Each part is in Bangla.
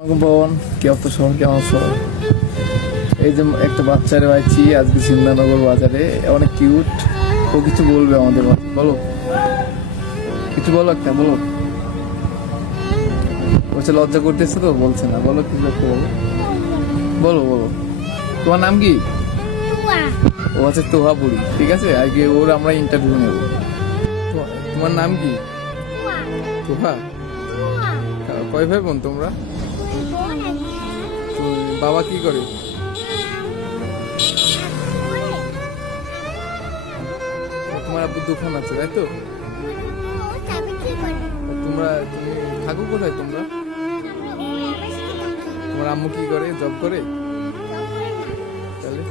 বোন কি অবস্থা সবার কেমন আছো? এই যে একটা বাচ্চারে পাইছি আজকে সিন্দানগর বাজারে। অনেক কিউট ও কিছু বলবে আমাদের। বলো। কিছু বলো একটা বলো। বলছে লজ্জা করতেছে তো বলছে না। বলো কিছু একটা বলো। বলো বলো। তোমার নাম কি? ও আছে তোহা বুড়ি ঠিক আছে? আজকে ওর আমরা ইন্টারভিউ নেব। তোমার নাম কি? তোহা? কয় ভাই বোন তোমরা? বাবা কি করে? তোমার আব্বুর দোকান আছে, তাই তো? তোমরা তুমি থাকো কোথায় তোমরা? তোমার আম্মু কি করে? জব করে? তাহলে?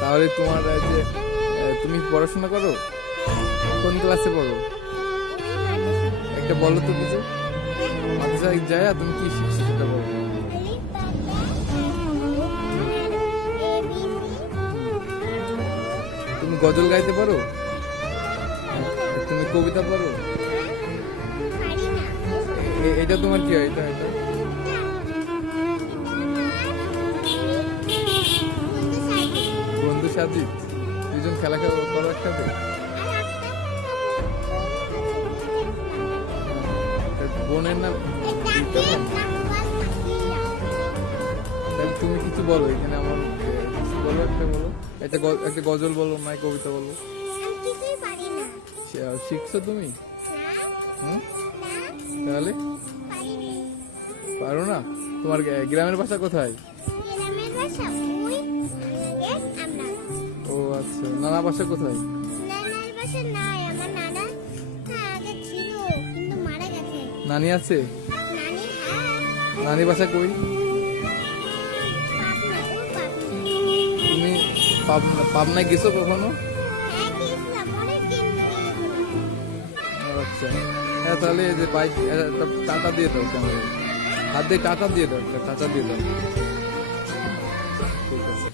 তাহলে তোমার যে তুমি পড়াশোনা করো? কোন ক্লাসে পড়ো? একটা বলো তো কিছু। তুমি কি তুমি গজল গাইতে পারো? তুমি কবিতা পারো? এটা তোমার কি হয়? এটা এটা। বন্ধু সাজিদ, দুজন খেলা খেলা করো একসাথে। বোনের তাহলে তুমি কিছু বলো, এখানে আমার বলো একটা বলো। একটা একটা গজল বলো নয় কবিতা বলো। শিখছো তুমি? হুম? তাহলে? পারো না? তোমার গ্রামের ভাষা কোথায়? ও আচ্ছা। নানা ভাষা কোথায়? নানি আছে? নানি বাসা কই? তুমি পাবনা পাবনায় গেছো কখনো? আচ্ছা। হ্যাঁ তাহলে এই যে বাইক একটা টাটা দিয়ে দাও ক্যামেরা হাত দিয়ে টাটা দিয়ে দাও টাটা দিয়ে দাও। ঠিক আছে।